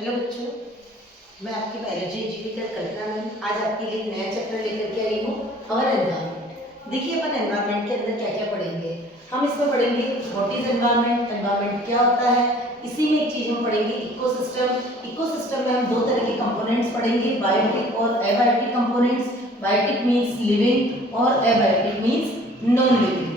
Hello बच्चों, मैं आपकी बायोलॉजी एजुकेटर कल्पना मैम आज आपके लिए एक नया चैप्टर लेकर के आई हूँ, अवर एनवायरनमेंट। देखिए अपन एनवायरनमेंट के अंदर क्या क्या पढ़ेंगे। हम इसमें पढ़ेंगे व्हाट इज एनवायरनमेंट, एनवायरनमेंट क्या होता है। इसी में एक चीज हम पढ़ेंगे इकोसिस्टम। इकोसिस्टम में हम दो तरह के कंपोनेंट्स पढ़ेंगे, बायोटिक और abiotic components. Biotic means living और एबायोटिक मीन्स नॉन लिविंग।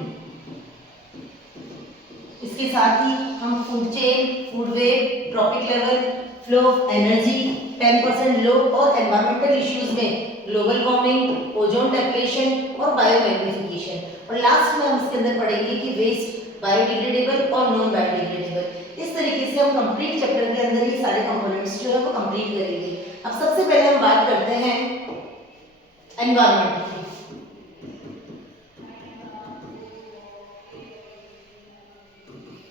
इसके साथ ही हम food chain, food web, trophic level, flow of energy, 10% law और एनवायरमेंटल इश्यूज में ग्लोबल वार्मिंग, ओजोन डेप्लेशन और बायोमैग्निफिकेशन। और लास्ट में हम इसके अंदर पढ़ेंगे कि वेस्ट, बायोडिग्रेडेबल और नॉन बायोडिग्रेडेबल। इस तरीके से हम कंप्लीट चैप्टर के अंदर ये सारे कंपोनेंट्स जो है वो कंप्लीट करेंगे। अब सबसे पहले हम बात करते हैं एनवायरमेंट की।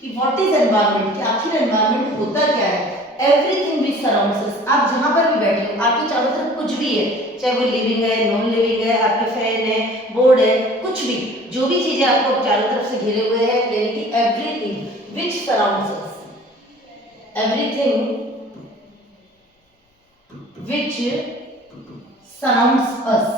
कि व्हाट इज एनवायरनमेंट, कि आखिर एनवायरनमेंट होता क्या है। एवरीथिंग विच सराउंड्स अस, आप जहां पर भी बैठे हो आपके चारों तरफ कुछ भी है, चाहे वो लिविंग है, नॉन लिविंग है, आपके फैन है, बोर्ड है, कुछ भी, जो भी चीजें आपको चारों तरफ से घिरे हुए हैं, यानी कि everything which surrounds us, everything which surrounds us,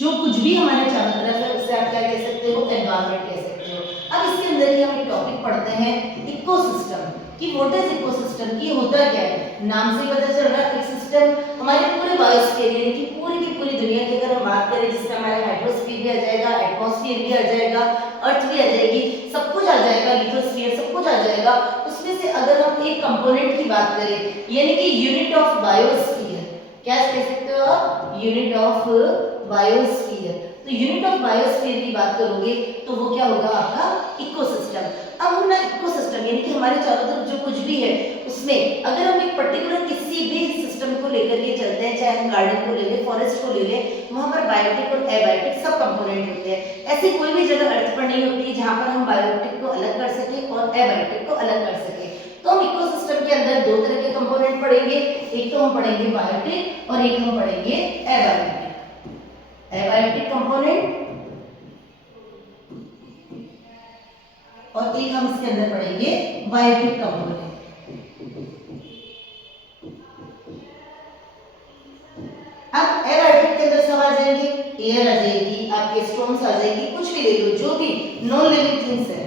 जो कुछ भी हमारे चारों तरफ है उसे आप क्या कह सकते हो, एनवायरनमेंट कह सकते हो। अब इसके अंदर ही हम एक टॉपिक पढ़ते हैं इकोसिस्टम, कि व्हाट इज इकोसिस्टम, की होता क्या है। नाम से पता चल रहा है एक सिस्टम हमारे पूरे बायोस्फीयर यानी कि पूरी की पूरी दुनिया की अगर हम बात करें, जिसमें हमारे हाइड्रोस्फीयर भी आ जाएगा, एटमॉस्फेयर भी आ जाएगा, अर्थ भी आ जाएगी, सब कुछ आ जाएगा, लिथोस्फीयर सब कुछ आ जाएगा। उसमें से अगर हम एक कंपोनेंट की बात करें यानी कि यूनिट ऑफ बायोस्फीयर, क्या कह सकते हो आप, यूनिट ऑफ बायोस्फीयर। तो यूनिट ऑफ बायोस्फीयर की बात करोगे तो वो क्या होगा, आपका इकोसिस्टम। अब हम ना इकोसिस्टम यानी कि हमारे चारों तरफ जो कुछ भी है उसमें अगर हम एक पर्टिकुलर किसी भी सिस्टम को लेकर के चलते हैं, चाहे हम गार्डन को ले लें, फॉरेस्ट को ले लें, वहां पर बायोटिक और एबायोटिक सब कंपोनेंट होते हैं। ऐसी कोई भी जगह अर्थ पर नहीं होती जहां पर हम बायोटिक को अलग कर सके और एबायोटिक को अलग कर सके। तो हम इकोसिस्टम के अंदर दो तरह के कंपोनेंट पढ़ेंगे, एक तो हम पढ़ेंगे बायोटिक और एक हम पढ़ेंगे एबायोटिक। एबायोटिक कंपोनेंट और एक हम इसके अंदर पढ़ेंगे बायोटिक कंपोनेंट। अब एबायोटिक के अंदर सब आ जाएंगे, एयर आ जाएगी, आपके स्टोन्स आ जाएगी, कुछ भी ले लो, जो भी नॉन लिविंग थिंग्स है,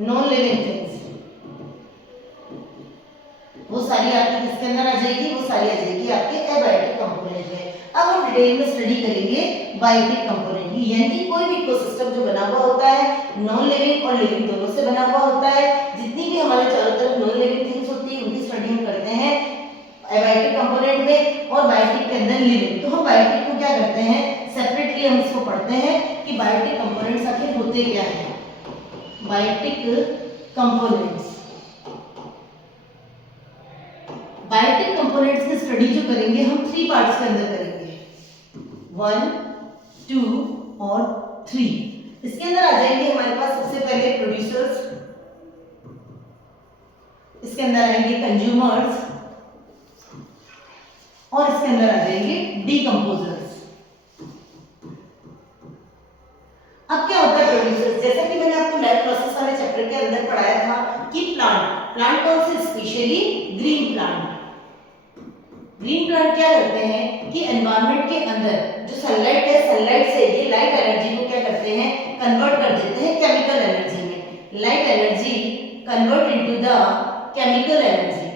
नॉन लिविंग थिंग्स वो सारी आपकी किसके अंदर आ जाएगी, वो सारी आ जाएगी आपके एबायोटिक कंपोनेंट में। अब हम डिटेल में स्टडी करेंगे बायोटिक कंपोनेंट की, यानी कि कोई भी इकोसिस्टम जो बना हुआ होता है नॉन लिविंग और लिविंग दोनों से बना हुआ होता है। जितनी भी हमारे चारों तरफ नॉन लिविंग थिंग्स होती है उनकी स्टडी हम करते हैं एबायोटिक कंपोनेंट में और बायोटिक के अंदर लिविंग। तो हम बायोटिक को क्या करते हैं, सेपरेटली हम इसको पढ़ते हैं कि बायोटिक कंपोनेंट्स आखिर होते क्या है। बायोटिक कंपोनेंट्स, बायोटिक कंपोनेंट्स की स्टडी जो करेंगे हम 3 पार्ट्स के अंदर करेंगे, 1, 2 और 3। इसके अंदर आ जाएंगे हमारे पास सबसे पहले प्रोड्यूसर्स, इसके अंदर आएंगे कंज्यूमर्स और इसके अंदर आ जाएंगे डीकंपोजर्स। अब क्या होता है प्रोड्यूसर्स, जैसा कि मैंने आपको लाइफ प्रोसेस वाले चैप्टर के अंदर पढ़ाया था कि प्लांट कौन से, specially green plant. Green plant क्या करते हैं कि एनवायरनमेंट के अंदर जो सनलाइट है, सनलाइट से ये लाइट एनर्जी को क्या करते हैं, कन्वर्ट कर देते हैं केमिकल एनर्जी में। Light energy convert into the chemical energy.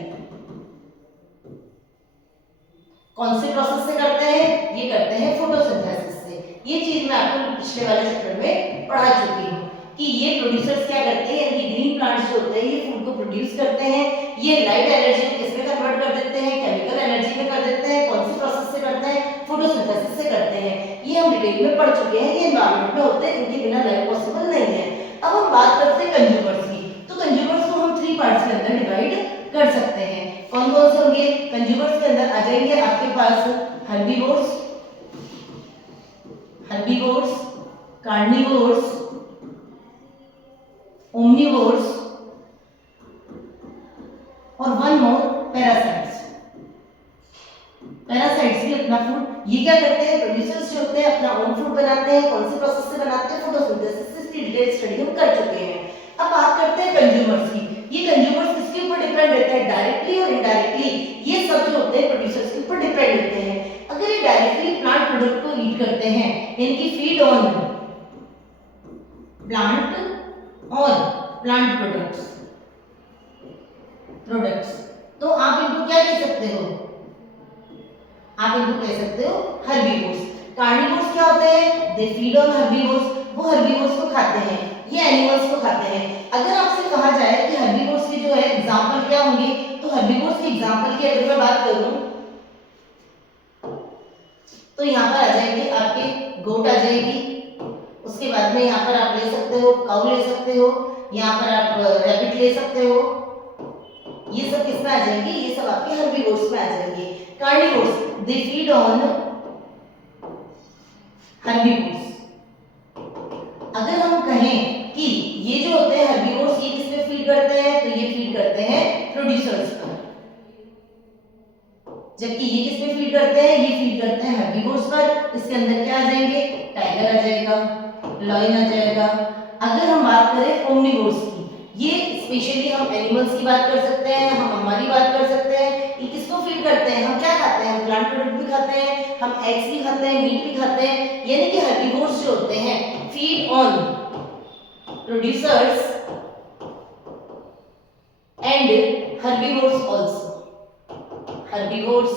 कौन से प्रोसेस से करते हैं, ये करते हैं फोटोसिंथेसिस से। ये चीज मैं आपको पिछले वाले चैप्टर में पढ़ा चुकी हूँ कि ये प्रोड्यूसर्स क्या करते हैं, यानी ग्रीन प्लांट्स जो होते हैं ये फूड को प्रोड्यूस करते हैं, ये लाइट एनर्जी को किसमें कन्वर्ट कर देते हैं, केमिकल एनर्जी में कर देते हैं। कौन से प्रोसेस से करते हैं, फोटोसिंथेसिस से करते हैं। ये हम डिटेल में पढ़ चुके हैं, ये एनवायरनमेंट में होते हैं, इनके बिना लाइफ पॉसिबल नहीं है। अब हम बात करते हैं कंज्यूमर्स की, तो कंज्यूमर्स को हम 3 पार्ट्स के अंदर डिवाइड कर सकते हैं। कौन कौन से होंगे, कंज्यूमर्स के अंदर आ जाएंगे आपके पास हर्बीवोर्स, हर्बीवोर्स, कार्निवोर्स, ओमनिवोर्स और वन मोर पैरासाइट्स। पैरासाइट्स भी अपना फूड, ये क्या करते हैं, प्रोड्यूसर्स जो होते हैं अपना ओन फूड बनाते हैं। कौन से प्रोसेस से बनाते हैं, फोटोसिंथेसिस। इसकी डिटेल स्टडी हम कर चुके हैं। अब बात करते हैं कंज्यूमर्स की। ये कंज्यूमर्स किसके डायरेक्टली और इनडायरेक्टली ये सब जो होते हैं प्रोड्यूसर्स के ऊपर डिपेंड होते हैं। अगर ये डायरेक्टली प्लांट प्रोडक्ट को ईट करते हैं, इनकी फीड ऑन प्लांट और प्लांट प्रोडक्ट्स, तो आप इनको क्या कह सकते हो? आप इनको कह सकते हो हर्बीवोर्स। कार्निवोर्स क्या होते हैं? दे फीड ऑन हर्बीवोर्स, वो हर्बीवोर्स को खाते हैं, ये एनिमल्स को खाते हैं। अगर आपसे कहा जाए कि हर्बीवोर्स की जो है एग्जांपल क्या होंगे, तो हर्बीवोर्स के एग्जांपल की अगर मैं बात करूं तो यहाँ पर आ जाएंगे आपके गोट आ जाएगी, उसके बाद में यहाँ पर आप ले सकते हो काऊ ले सकते हो, यहाँ पर आप रैबिट ले सकते हो, ये सब किसमें आ जाएंगे? ये सब आपके हर्बीवोर्स में आ जाएंगे। Carnivores they feed on herbivores. अगर हम कहें कि ये जो होते हैं हर्बीवोर्स, ये किस पे फीड करते हैं? तो ये फीड करते हैं प्रोड्यूसर्स पर, जबकि ये किस पे फीड करते हैं? ये फीड करते हैं हर्बीवोर्स पर। इसके अंदर क्या आ जाएंगे? टाइगर आ जाएगा, लायन आ जाएगा। अगर हम बात करें ओमनिवोर्स की, ये स्पेशली हम एनिमल्स की बात कर सकते हैं, हम हमारी बात कर सकते हैं। ये किसको फीड करते हैं? हम क्या खाते हैं? हम प्लांट प्रोडक्ट भी खाते हैं, हम एग्स भी खाते हैं, मीट भी खाते हैं। यानी कि हर्बीवोर्स जो होते हैं feed on producers and herbivores also. Herbivores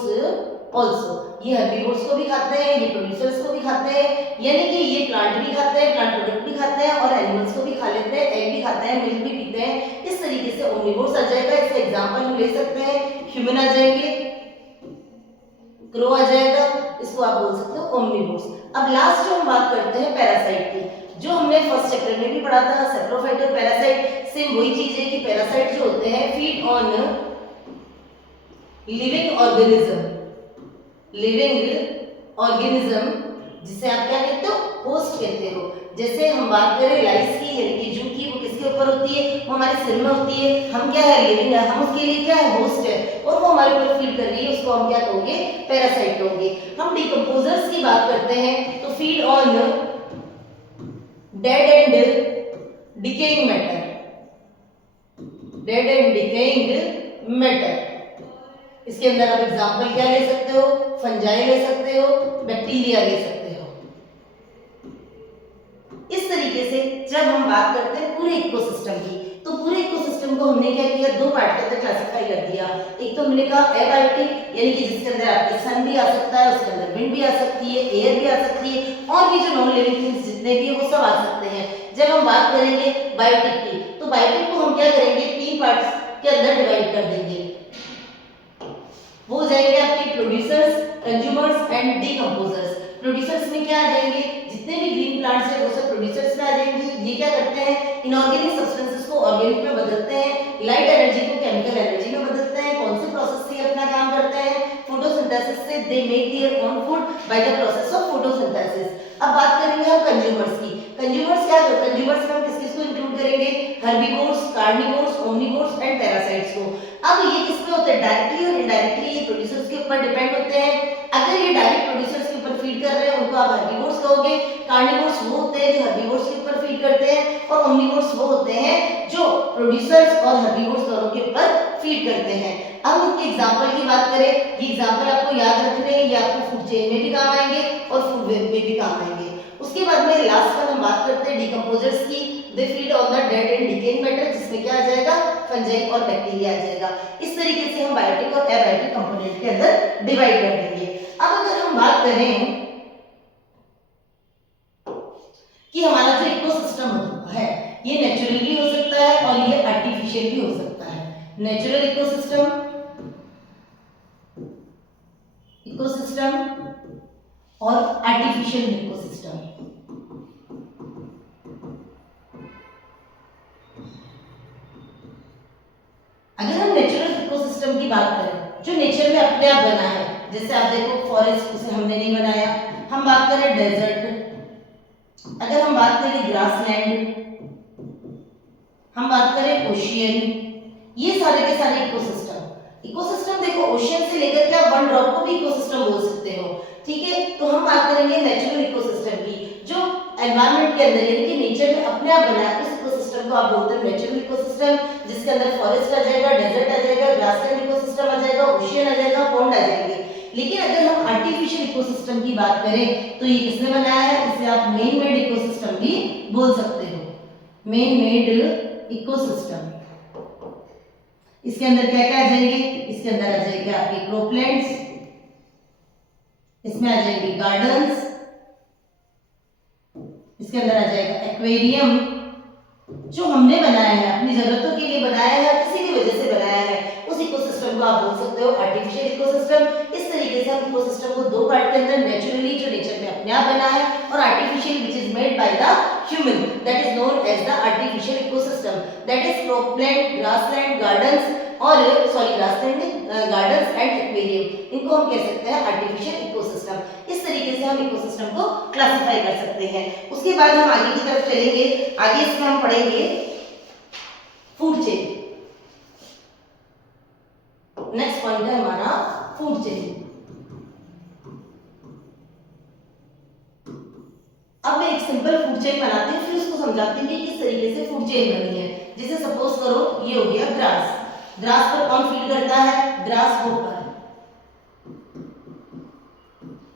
also, ये हर्बीवोर्स को भी खाते हैं, ये प्रोड्यूसर्स को भी खाते हैं। यानी कि ये प्लांट भी खाते हैं, प्लांट प्रोडक्ट भी खाते हैं और एनिमल्स को भी खा लेते हैं, एग भी खाते हैं, मिल्क भी पीते हैं। इस तरीके से ओमनिवोर्स आ जाएगा। इसका एग्जांपल हम ले सकते हैं, ह्यूमन आ जाएंगे, क्रो आ जाएगा, इसको आप बोल सकते हो ओमनिवोर्स। अब लास्ट जो हम बात करते हैं पैरासाइट की, जो हमने फर्स्ट चैप्टर में भी पढ़ा था, सेप्रोफाइट और पैरासाइट, सेम वही चीज है कि पैरासाइट जो होते हैं फीड ऑन लिविंग ऑर्गेनिज्म, जिसे आप क्या कहते हो? होस्ट कहते हो। जैसे हम बात करें लाइस की, यानी कि जू की, वो किसके ऊपर होती है? वो हमारे सिर में होती है। हम क्या है? लिविंग है, हम उसके लिए क्या है? होस्ट है, और वो हमारे ऊपर फीड कर रही है, उसको हम क्या कहोगे? पैरासाइट कहोगे। हम डिकम्पोजर्स की बात करते हैं तो feed on dead and decaying matter. इसके अंदर आप एग्जांपल क्या ले सकते हो? फंजाई ले सकते हो, बैक्टीरिया ले सकते हो। इस तरीके से जब हम बात करते हैं पूरे इकोसिस्टम की, तो पूरे इकोसिस्टम को हमने क्या किया? दो पार्ट के अंदर क्लासिफाई कर दिया। एक तो हमने कहा एबायोटिक, यानी कि जिसके अंदर आपके सन भी आ सकता है, उसके अंदर विंड भी आ सकती है, एयर भी आ सकती है, और भी जो नॉन लिविंग थिंग्स जितने भी है वो सब आ सकते हैं। जब हम बात करेंगे बायोटिक की, तो बायोटिक को हम क्या करेंगे? तीन पार्ट्स के अंदर डिवाइड कर देंगे। वो जाएंगे आपके producers, consumers and decomposers. Producers में क्या आ जाएंगे? जितने भी ग्रीन प्लांट्स है वो सब प्रोड्यूसर्स में आ जाएंगे। ये क्या करते हैं? इनऑर्गेनिक सब्सटेंसेस को ऑर्गेनिक में बदलते हैं, लाइट एनर्जी को केमिकल एनर्जी में बदलते हैं। कौन से प्रोसेस से अपना काम करते हैं? फोटोसिंथेसिस से। They make their own food by the process of photosynthesis. अब बात करेंगे हम कंज्यूमर्स की। कंज्यूमर्स क्या है? कंज्यूमर्स में हम किस किस को इंक्लूड करेंगे? Herbivores, carnivores, omnivores and parasites को। अब ये किस पे होते हैं? डायरेक्टली और इनडायरेक्टली ये प्रोड्यूसर्स के ऊपर डिपेंड होते हैं। अगर ये डायरेक्ट प्रोड्यूसर्स के ऊपर फीड कर रहे हैं उनको आप हर्बीवोर्स कहोगे। कार्निवोर्स वो होते हैं जो हर्बीवोर्स के ऊपर फीड करते हैं, और ओमनिवोर्स वो होते हैं जो प्रोड्यूसर्स और हर्बीवोर्स दोनों के ऊपर फीड करते हैं। अब इनके एग्जांपल की बात करें, ये एग्जांपल आपको याद रखने हैं, ये आपको फूड चेन में भी काम आएंगे और फूड वेब में भी काम आएंगे। उसके बाद में लास्ट में हम बात करते हैं डीकंपोजर्स की। They feed on the dead and decaying matter, जिसमें क्या आ जाएगा? फंजाई और बैक्टीरिया आ जाएगा। इस तरीके से हम बायोटिक और एबायोटिक कंपोनेंट के अंदर डिवाइड कर देंगे। अब अगर हम बात करें कि हमारा जो इकोसिस्टम है ये नेचुरल भी हो सकता है और ये आर्टिफिशियल भी हो सकता है। नेचुरल इकोसिस्टम और आर्टिफिशियल इकोसिस्टम। अगर हम नेचुरल इकोसिस्टम की बात करें जो नेचर में अपने आप बना है, जैसे आप देखो फॉरेस्ट, उसे हमने नहीं बनाया। हम बात करें डेजर्ट, अगर हम बात करें ग्रासलैंड, हम बात करें ओशियन, ये सारे के सारे इकोसिस्टम देखो ओशियन से लेकर के आप वन ड्रॉप को भी इकोसिस्टम बोल सकते हो। ठीक है, तो हम बात करेंगे नेचुरल इकोसिस्टम की, जो एनवायरनमेंट के अंदर यानी कि नेचर में अपने आप बना है, उस इकोसिस्टम इकोसिस्टम को आप बोलते हैं नेचुरल इकोसिस्टम, जिसके अंदर फॉरेस्ट आ जाएगा, डेजर्ट आ जाएगा, ग्रासलैंड इकोसिस्टम आ जाएगा, ओशियन आ जाएगा, पॉन्ड आ जाएंगे। लेकिन अगर हम आर्टिफिशियल इकोसिस्टम की बात करें तो ये किसने बनाया है? इसे आप मैन मेड इकोसिस्टम भी बोल सकते हो, मैन मेड इकोसिस्टम। इसके अंदर क्या क्या आ जाएंगे? इसके अंदर आ जाएंगे आपके क्रोपलैंड्स, इसमें आ जाएंगे गार्डन्स, इसके अंदर आ जाएगा एक्वेरियम, जो हमने बनाया है, अपनी जरूरतों के लिए बनाया है, किसी भी वजह से बनाया है, उस इकोसिस्टम को आप बोल सकते हो आर्टिफिशियल इकोसिस्टम। इस तरीके से हम इकोसिस्टम को दो पार्ट के अंदर नेचुरली, जो नेचर ने अपने आप बना है, और artificial which is made by the human, that is known as the artificial ecosystem, that is cropland, grassland, gardens और ग्रासलैंड, गार्डन्स एंड एक्वेरियम, इनको हम कह सकते हैं आर्टिफिशियल इकोसिस्टम। इस तरीके से हम इकोसिस्टम को क्लासिफाई कर सकते हैं। उसके बाद हम आगे की तरफ चलेंगे, आगे इसमें हम पढ़ेंगे फूड चेन। नेक्स्ट पॉइंट है हमारा फूड चेन। अब मैं एक सिंपल फूड चेन बनाती हूँ, फिर उसको समझाती हूँ कि किस तरीके से फूड चेन बनी है। जैसे सपोज करो ये हो गया ग्रास, ग्रास पर कौन फीड करता है? Grass hopper.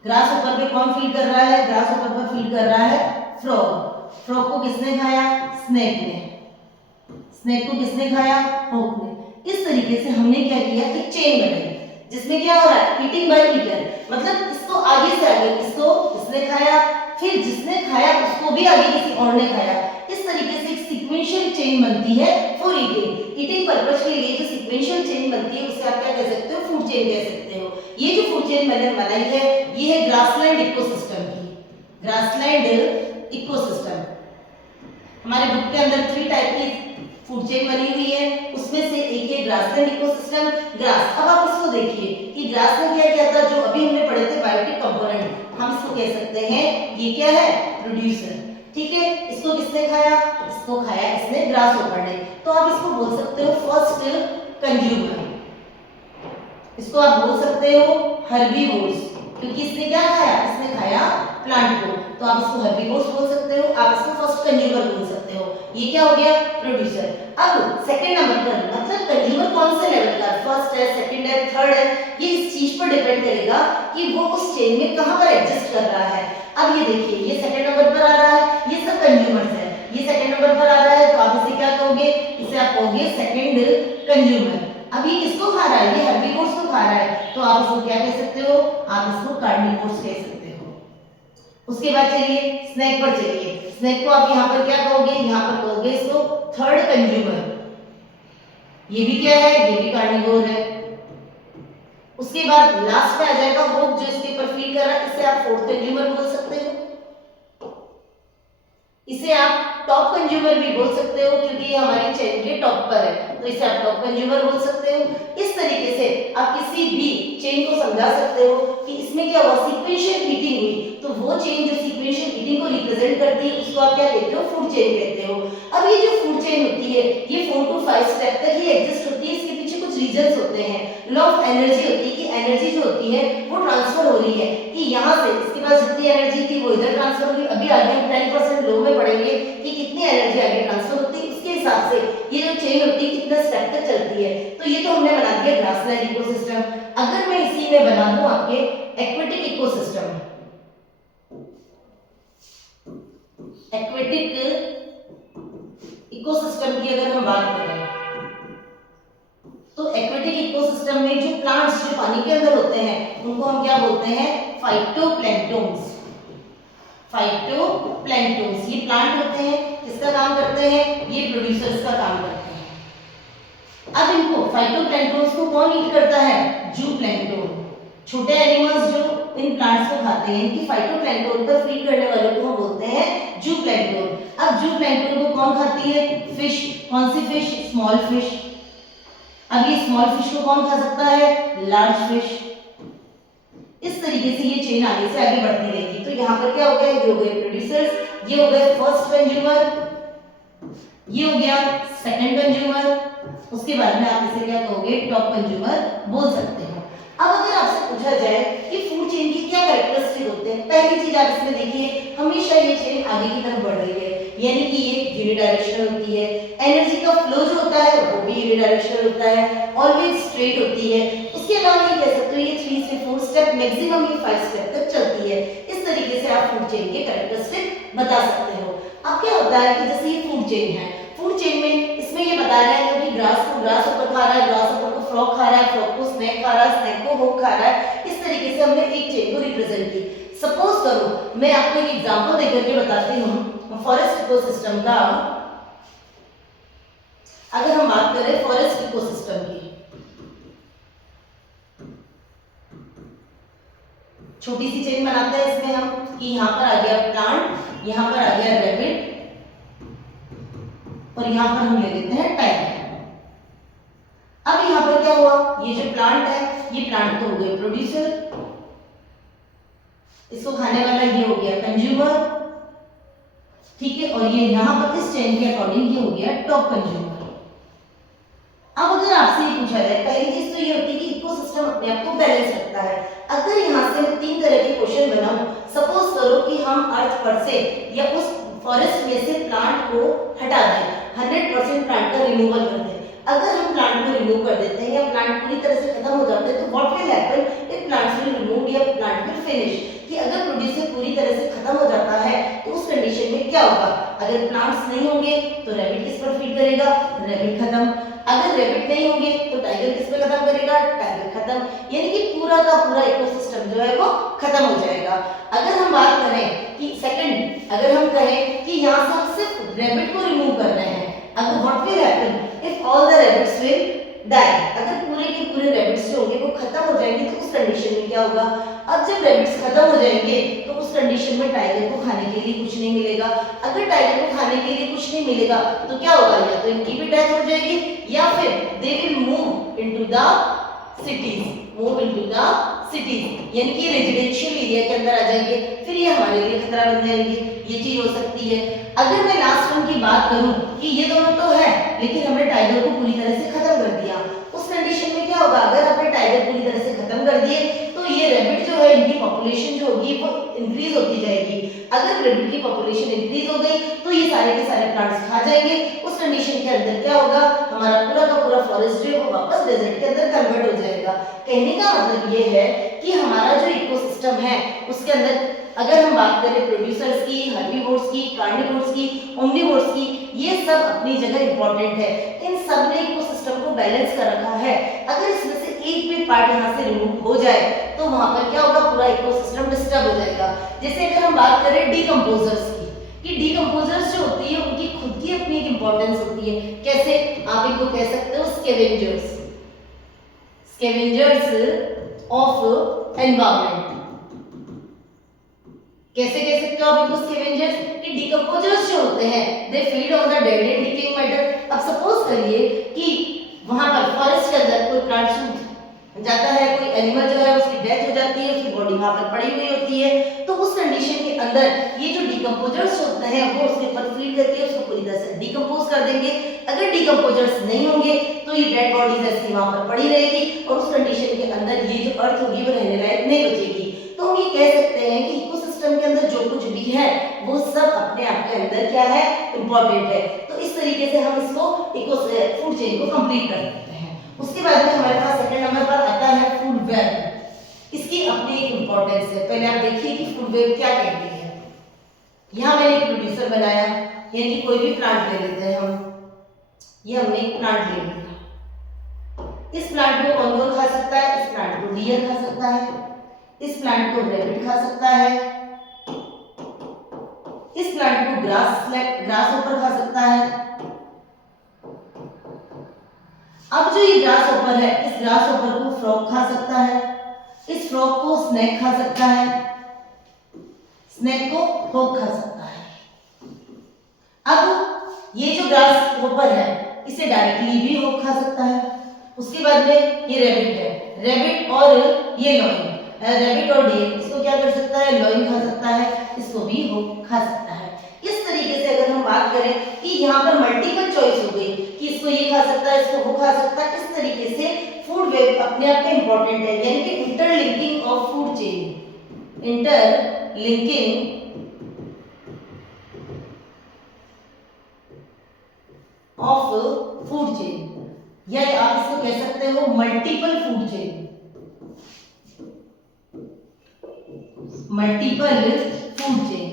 ग्रास होपर पे कौन फीड कर रहा है? ग्रास होपर पर फीड कर रहा है फ्रॉग। फ्रॉग को किसने खाया? स्नेक ने। स्नेक को किसने खाया? होक ने। इस तरीके से हमने क्या किया? एक चेन बनाई, जिसमें क्या हो रहा है? ईटिंग बाय ईटर, मतलब इसको आगे से आगे, इसको इसने खाया, फिर जिसने खाया उसको भी आगे किसी और ने खाया। इस तरीके से एक सीक्वेंशियल चेन बनती है फॉर ईटिंग। ईटिंग पर्पस के लिए जो सीक्वेंशियल चेन बनती है उसे आप क्या कह सकते हो? फूड चेन कह सकते हो। ये जो फूड चेन मैंने बनाई है ये है ग्रासलैंड इकोसिस्टम की, ग्रासलैंड इकोसिस्टम। हमारे बुक के अंदर 3 टाइप की फूड चेन बनी हुई है, उसमें से एक है ग्रासलैंड इकोसिस्टम, ग्रास। अब आप इसको देखिए कि ग्रास में क्या किया था, जो अभी हमने पढ़े थे बायोटिक कंपोनेंट, हम इसको कह सकते हैं ये क्या है? प्रोड्यूसर। ठीक है, इसको किसने खाया? इसको खाया इसने ग्रास होपर ने। तो आप इसको बोल सकते हो फर्स्ट कंज्यूमर, इसको आप बोल सकते हो हर्बीवोर्स, क्योंकि इसने क्या खाया? इसने खाया प्लांट को, तो आप इसको हर्बीवोर्स बोल सकते हो, आप इसको फर्स्ट कंज्यूमर बोल सकते हो। ये क्या हो गया? प्रोड्यूसर। अब सेकंड नंबर पर, मतलब कंज्यूमर कौन से लेवल का? फर्स्ट है, सेकंड है, थर्ड है, ये इस चीज पर डिपेंड करेगा कि वो उस चेन में कहां पर एग्जिस्ट कर रहा है। अब ये देखिए, ये सेकंड नंबर पर आ रहा है, ये सब कंज्यूमर्स है, ये सेकंड नंबर पर आ रहा है, तो आप इसे क्या कहोगे? इसे आप कहोगे सेकंड कंज्यूमर। अब ये किसको खा रहा है? ये हर्बीवोर्स को खा रहा है, तो आप इसको क्या कह सकते हो? आप इसको कार्निवोर्स कह सकते हो। उसके बाद चलिए स्नेक पर चलिए। स्नेक को आप यहाँ पर क्या कहोगे? यहाँ पर कहोगे इसको थर्ड कंज्यूमर। ये भी क्या है? ये भी कार्निवोर है। उसके बाद लास्ट में आ जाएगा होक, जो इसके ऊपर फीड कर रहा है, इसे आप फोर्थ कंज्यूमर बोल सकते हो। इसे आप टॉप कंज्यूमर भी बोल सकते हो, क्योंकि ये हमारी चेन के टॉप पर है, तो इसे आप टॉप कंज्यूमर बोल सकते हो। इस तरीके से आप किसी भी चेन को समझा सकते हो कि इसमें क्या हुआ? सीक्वेंशियल ईटिंग हुई, तो वो चेन जो सीक्वेंशियल ईटिंग को रिप्रेजेंट करती है उसको आप क्या कहते हो? फूड चेन कहते हो। अब ये जो फूड चेन होती है ये 4 to 5 स्टेप तक ही एग्जिस्ट होती है। इसके पीछे कुछ रीजंस होते हैं, लॉ ऑफ एनर्जी होती है कि एनर्जी जो होती है वो ट्रांसफर हो रही है, कि यहाँ से इसके पास जितनी एनर्जी थी वो इधर ट्रांसफर हो रही। अभी आगे हम 10% लो में पढ़ेंगे कि कितनी एनर्जी आगे ट्रांसफर होती है, उसके हिसाब से ये जो चेन होती है कितना स्टेप तक चलती है। तो ये तो हमने बना दिया ग्रासलैंड इकोसिस्टम। अगर मैं इसी में बना दूं आपके एक्वेटिक इकोसिस्टम, एक्वेटिक इकोसिस्टम की अगर हम बात करें तो एक्वेटिक इकोसिस्टम में जो प्लांट्स जो पानी के अंदर होते हैं उनको हम क्या बोलते हैं? फाइटोप्लैंक्टन्स। फाइटोप्लैंक्टन्स ये प्लांट होते हैं, किसका काम करते हैं? ये प्रोड्यूसर्स का काम करते हैं। अब इनको फाइटोप्लैंक्टन्स को कौन ईट करता है? जूप्लैंक्टन। छोटे एनिमल्स जो इन प्लांट्स को खाते हैं, कि फाइटोप्लैंक्टन पर फीड करने वाले को हम बोलते हैं जूप्लैंक्टन। अब जूप्लैंक्टन को कौन खाती है? फिश। कौन सी फिश? Small fish. अब ये स्मॉल फिश को कौन खा सकता है? Large fish. इस तरीके से ये चेन आगे से आगे बढ़ती रहेगी। तो यहाँ पर क्या हो गया? ये हो गए प्रोड्यूसर्स, ये हो गए फर्स्ट कंज्यूमर, ये हो गया सेकंड कंज्यूमर, उसके बाद में आप इसे क्या कहोगे? टॉप कंज्यूमर बोल सकते हो। अब अगर आपसे पूछा जाए कि फूड चेन की क्या कैरेक्टरिस्टिक होते हैं, पहली चीज आप इसमें देखिए, हमेशा ये चेन आगे की तरफ बढ़ रही है। यानी कि ये यूनिडायरेक्शनल होती है। एनर्जी का फ्लो जो होता है वो भी यूनिडायरेक्शनल होता है, ऑलवेज स्ट्रेट होती है। उसके अलावा ये कह सकते हो ये 3 से 4 स्टेप, मैक्सिमम ये 5 स्टेप तक चलती है। इस तरीके से आप फूड चेन के कैरेक्टरिस्टिक बता सकते हो। अब क्या होता है कि जैसे ये फूड चेन है, फूड चेन में इसमें ये बता रहे हैं कि ग्रास को ग्रास ऊपर खा रहा है, ग्रास ऊपर को फ्रॉग खा रहा है, फ्रॉग को स्नेक खा रहा है, स्नेक को होक खा रहा है। इस तरीके से हमने एक चेन को रिप्रेजेंट की। सपोज करो मैं आपको एक एग्जांपल देकर के बताती हूँ फॉरेस्ट इकोसिस्टम का। अगर हम बात करें फॉरेस्ट इकोसिस्टम की, छोटी सी चेन बनाते हैं इसमें हम कि यहाँ पर आ गया प्लांट, यहाँ पर आ गया रैबिट और यहाँ पर हम ले लेते हैं टाइगर। अब यहाँ पर क्या हुआ, ये जो प्लांट है ये प्लांट तो हो गए प्रोड्यूसर, इसको खाने वाला ये हो गया कंज्यूमर, ठीक है, और ये यहाँ पर इस चेन के अकॉर्डिंग ये हो गया टॉप कंज्यूमर। अब अगर आपसे ये पूछा जाए, पहली चीज तो ये होती है कि इकोसिस्टम अपने आप को बैलेंस रखता है। अगर यहाँ से मैं 3 तरह के क्वेश्चन बनाऊं, सपोज करो कि हम अर्थ पर से या उस फॉरेस्ट में से प्लांट को हटा दें, 100% प्लांट का रिमूवल कर दें। अगर हम प्लांट को रिमूव कर देते हैं या प्लांट पूरी तरह से खत्म हो जाता है तो what will happen if plants will remove या प्लांट विल फिनिश, कि अगर प्रोड्यूसर पूरी तरह से खत्म हो जाता है तो उस कंडीशन में क्या होगा। अगर प्लांट्स नहीं होंगे तो रैबिट किस पर फीड करेगा, रैबिट खत्म। अगर रैबिट नहीं होंगे तो टाइगर किस पे खत्म करेगा, टाइगर खत्म। यानी कि पूरा का पूरा इकोसिस्टम जो है वो खत्म हो जाएगा। अगर हम बात करें कि सेकंड, अगर हम कहें कि यहाँ से हम सिर्फ रैबिट को रिमूव कर रहे हैं, अगर what will happen if all the rabbits will die, अगर पूरे के पूरे रैबिट्स जो होंगे वो खत्म हो जाएंगे तो उस कंडीशन में क्या होगा। अब जब रैबिट्स खत्म हो जाएंगे तो उस कंडीशन में टाइगर को खाने के लिए कुछ नहीं मिलेगा। अगर टाइगर को खाने के लिए कुछ नहीं मिलेगा तो क्या होगा, या तो इनकी भी डेथ हो जाएगी या फिर they will move into the cities, move into the cities, यानी कि रेजिडेंशियल एरिया के अंदर आ जाएंगे, फिर ये हमारे लिए खतरा बन जाएंगे। ये चीज हो सकती है। अगर मैं लास्ट वन की बात करूं कि ये दोनों तो है लेकिन हमने टाइगर को पूरी तरह से खत्म कर दिया, उस कंडीशन में क्या होगा, अगर आपने टाइगर पूरी तरह से खत्म कर दिए तो ये रैबिट जो है इनकी पॉपुलेशन जो होगी वो इंक्रीज होती जाएगी। अगर रैबिट की पॉपुलेशन इंक्रीज हो गई तो ये सारे के सारे प्लांट्स खा जाएंगे। उस कंडीशन के अंदर क्या होगा, हमारा पूरा का पूरा फॉरेस्ट जो है वो वापस डेजर्ट के अंदर कन्वर्ट हो जाएगा। कहने का मतलब ये है कि हमारा जो इकोसिस्टम है उसके अंदर अगर हम बात करें प्रोड्यूसर्स की, हर्बीवोर्स की, कार्निवोर्स की, ओमनीवोर्स की, ये सब अपनी जगह इंपॉर्टेंट है। इन सब ने इकोसिस्टम को बैलेंस कर रखा है। अगर इसमें से एक भी पार्ट यहाँ से रिमूव हो जाए तो वहां पर क्या होगा, पूरा इकोसिस्टम डिस्टर्ब हो जाएगा। जैसे अगर हम बात करें डीकंपोजर्स की, कि डीकंपोजर्स जो होती है उनकी खुद की अपनी एक इंपॉर्टेंस होती है। कैसे, आप इनको कह सकते हो स्कैवेंजर्स, स्कैवेंजर्स ऑफ एनवायरनमेंट। कैसे कह सकते हो आप इनको स्कैवेंजर्स, कि डीकंपोजर्स जो होते हैं they feed on the dead and decaying matter. अब सपोज करिए कि वहां पर फॉरेस्ट के अंदर कोई प्लांट सूख जाता है, कोई एनिमल जो है उसकी डेथ हो जाती है, उसकी बॉडी वहां पर पड़ी हुई होती है, तो उस कंडीशन के अंदर ये जो डीकंपोजर्स होते हैं वो उसके ऊपर फीड करके उसको पूरी तरह से डीकंपोज कर देंगे। अगर डीकंपोजर्स नहीं होंगे तो ये डेड बॉडीज ऐसी वहां पर पड़ी रहेगी और उस कंडीशन के अंदर ये जो अर्थ होगी वो रहने लायक नहीं बचेगी। तो हम ये कह सकते हैं कि इकोसिस्टम के अंदर जो कुछ भी है वो सब अपने आप के अंदर क्या है, इंपॉर्टेंट है। तो इस तरीके से हम इसको फूड चेन को कंप्लीट कर सकते हैं। उसके बाद में हमारे पास सेकंड नंबर पर आता है फूड वेब। इसकी अपनी एक इंपॉर्टेंस है। पहले आप देखिए कि फूड वेब क्या कहती है। यहाँ मैंने एक प्रोड्यूसर बनाया, यानी कि कोई भी प्लांट ले लेते हैं हम, ये हमने एक प्लांट ले लिया। इस प्लांट को कौन कौन खा सकता है, इस प्लांट को डियर खा सकता है, इस प्लांट को रैबिट खा सकता है, इस प्लांट को ग्रास ऊपर खा सकता है। अब जो ये ग्रास ऊपर है, इस ग्रास ऊपर को फ्रॉग खा सकता है, इस फ्रॉग को स्नेक खा सकता है, स्नेक को होक खा सकता है। अब ये जो ग्रास ऊपर है इसे डायरेक्टली भी होक खा सकता है। उसके बाद में ये रैबिट है, रैबिट और ये लॉइन, रैबिट और डियर, इसको क्या कर सकता है, लॉइन खा सकता है, इसको भी होक खा सकता है। इस तरीके से अगर हम बात करें कि यहाँ पर मल्टीपल चॉइस हो गई कि इसको ये खा सकता है, इसको वो खा सकता है, इस तरीके से फूड वेब अपने आप में इंपॉर्टेंट है। यानी कि interlinking of food chain, interlinking of food chain, या आप इसको कह सकते हो multiple food chain, multiple food chain.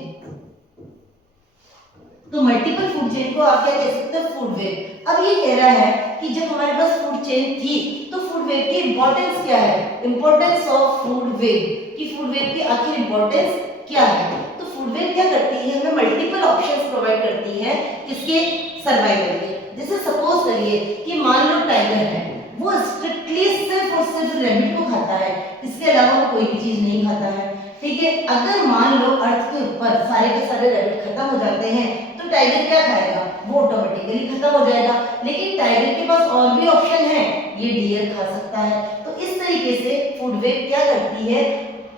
तो मल्टीपल फूड चेन को आप क्या कह सकते हो, फूड वेब। अब ये कह रहा है कि जब हमारे पास फूड चेन थी तो फूड वेब की इंपॉर्टेंस क्या है, इंपॉर्टेंस ऑफ फूड वेब, कि फूड वेब की आखिर इंपॉर्टेंस क्या है। तो फूड वेब क्या करती है, हमें मल्टीपल ऑप्शंस प्रोवाइड करती है किसके, सर्वाइवल के। जैसे सपोज करिए कि मान लो टाइगर है, वो स्ट्रिक्टली सिर्फ और सिर्फ रैबिट को खाता है, इसके अलावा वो कोई भी चीज नहीं खाता है, ठीक है। अगर मान लो अर्थ के ऊपर सारे के सारे रैबिट खत्म हो जाते हैं तो टाइगर क्या खाएगा, वो ऑटोमेटिकली खत्म हो जाएगा। लेकिन टाइगर के पास और भी ऑप्शन है, ये डियर खा सकता है। तो इस तरीके से फूड वेब क्या करती है,